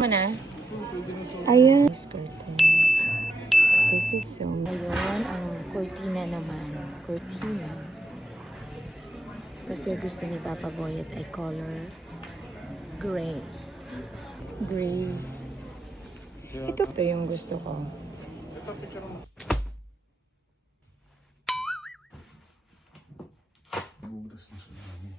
Mana? Ayan. This is so... Ngayon, ang cortina naman. Cortina. Kasi gusto ni Papa Boyet ay color gray. Gray. Ito yung gusto ko. Ito, picture mo. Budas na siya namin.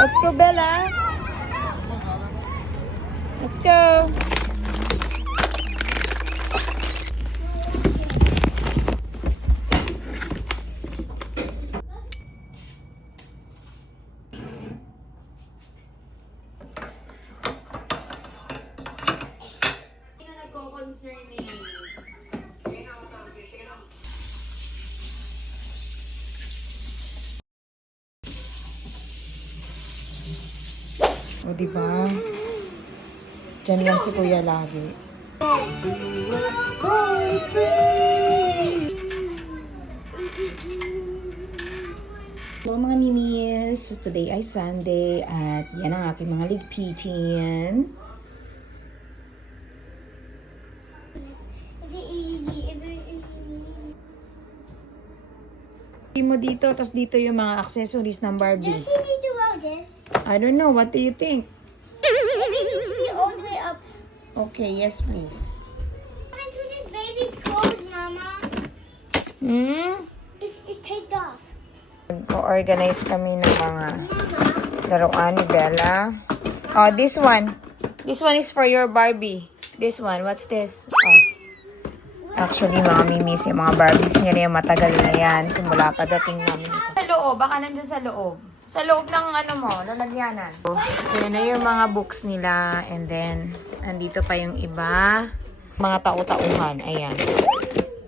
Let's go, Bella. Let's go. O, diba? Diyan lang si Kuya lagi. Hello mga mimis! So, today ay Sunday at yan ang aking mga ligpitin. Mo dito, tapos dito yung mga accessories ng Barbie. Does he need to wear this? I don't know, what do you think? Maybe he should be all the way up. Okay, yes please. Into this baby's clothes, Mama. It's taped off. Organize kami ng mga laruan ni Bella. Oh, this one. This one is for your Barbie. This one, what's this? Oh. Actually, mga mimis, yung mga Barbies niya na yung matagal na yan. Simula pa dating namin ito. Sa loob, baka nandyan sa loob. Sa loob ng ano mo, lalagyanan. Yan na yung mga books nila. And then, andito pa yung iba. Mga tau-tauhan. Ayan.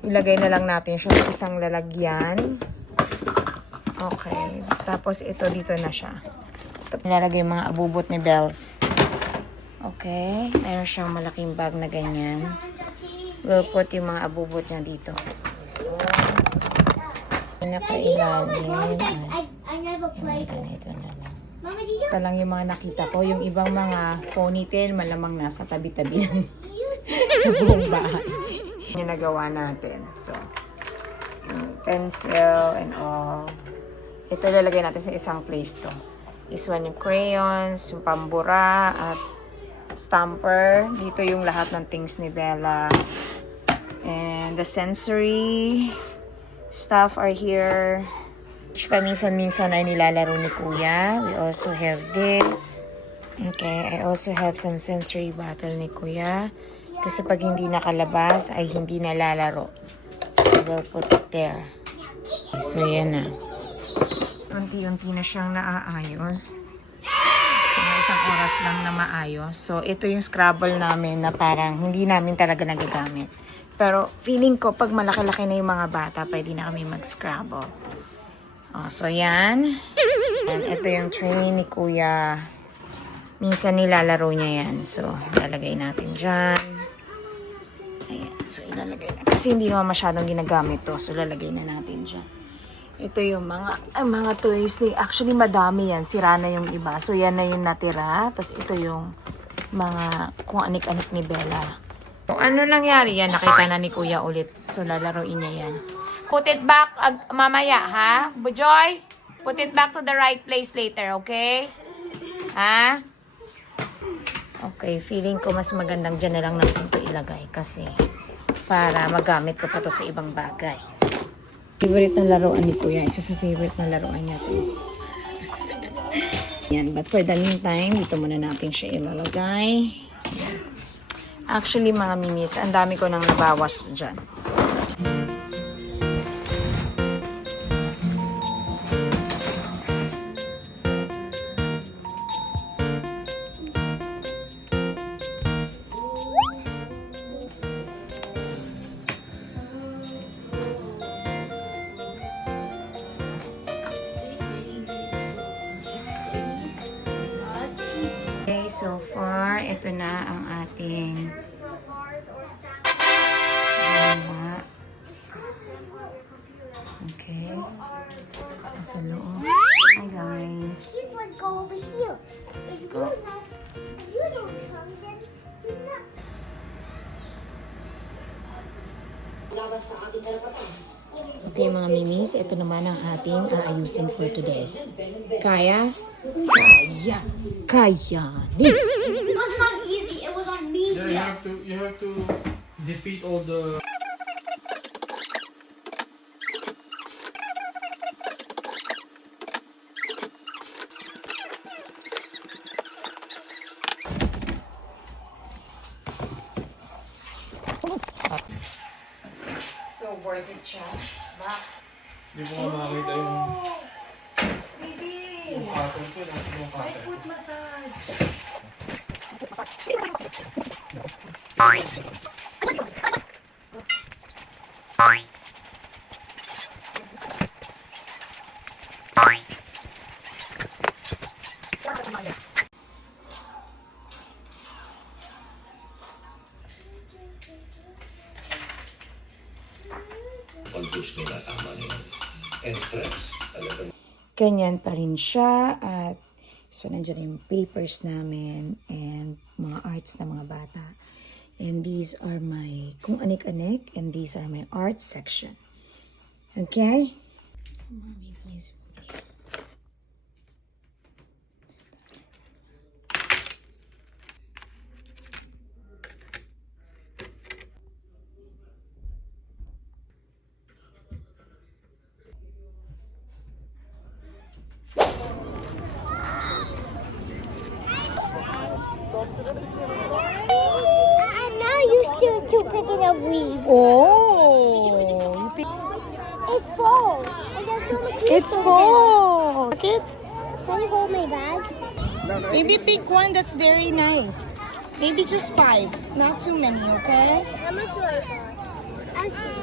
Ilagay na lang natin siya sa isang lalagyan. Okay. Tapos ito dito na siya. Nilalagay yung mga abubot ni Bells. Okay. Mayroon siyang malaking bag na ganyan. We'll put yung mga abubot niya dito. Pinakailalim. I never played it. Ito na lang. Mama, did you? Ito lang yung mga nakita ko. Yung ibang mga ponytail, malamang nasa tabi-tabi lang sa buong bahay. Yung nagawa natin. So, yung pencil and all. Ito lalagay natin sa isang place to. This one yung crayons, yung pambura, at stamper. Dito yung lahat ng things ni Bella. And the sensory stuff are here. Which paminsan-minsan ay nilalaro ni Kuya. We also have this. Okay, I also have some sensory bottle ni Kuya. Kasi pag hindi nakalabas, ay hindi nalalaro. So, we'll put it there. So, yan na. Unti-unti na siyang naaayos. Mga isang oras lang na maayos. So, ito yung Scrabble namin na parang hindi namin talaga nagagamit. Pero, feeling ko, pag malaki-laki na yung mga bata, pwede na kami mag-Scrabble. Oh, so, yan. And ito yung tray ni Kuya. Minsan nilalaro niya yan. So, ilalagay natin dyan. Ayan. So, ilalagay na. Kasi hindi naman masyadong ginagamit to. So, ilalagay na natin dyan. Ito yung mga toys. Actually, madami yan. Sira na yung iba. So, yan na yung natira. Tapos, ito yung mga kung anik-anik ni Bella. Kung ano nangyari yan, nakita na ni Kuya ulit. So, lalaroin niya yan. Put it back mamaya, ha? Bujoy, put it back to the right place later, okay? Ha? Okay, feeling ko mas magandang dyan na lang natin ito ilagay. Kasi, para magamit ko pa to sa ibang bagay. Favorite na laruan ni Kuya. Isa sa favorite na laruan niya to. Yan, but for the meantime, dito muna natin siya ilalagay. Yan. Actually, mga mimis, ang dami ko nang nabawas dyan. Okay, so far, ito na ang ating gawa. Okay. Sa loob. Hi, guys. He would go over here. If you don't come, then you're not. Okay, mga mimis, ito naman ang ating aayusin for today. Kaya? Kaya. Kaya. It was not easy. It was on me. Yeah, you have to defeat all the So, worth it siya. Back. Hindi mo nga makakita yung Baby! pattern ko. Nasa yung pattern. Foot massage. pag-push nila tama na yun. Entrance talaga. Ganyan pa rin siya at so nandiyan yung papers namin and mga arts na mga bata. And these are my kung anik-anik and these are my art section. Okay? Mommy, please. I'm not used to picking up weeds. Oh! It's full. And there's so much weeds It's over full! Bakit? there. Can you hold my bag? Maybe pick one that's very nice. Maybe just 5. Not too many, okay? How much do I got? I see.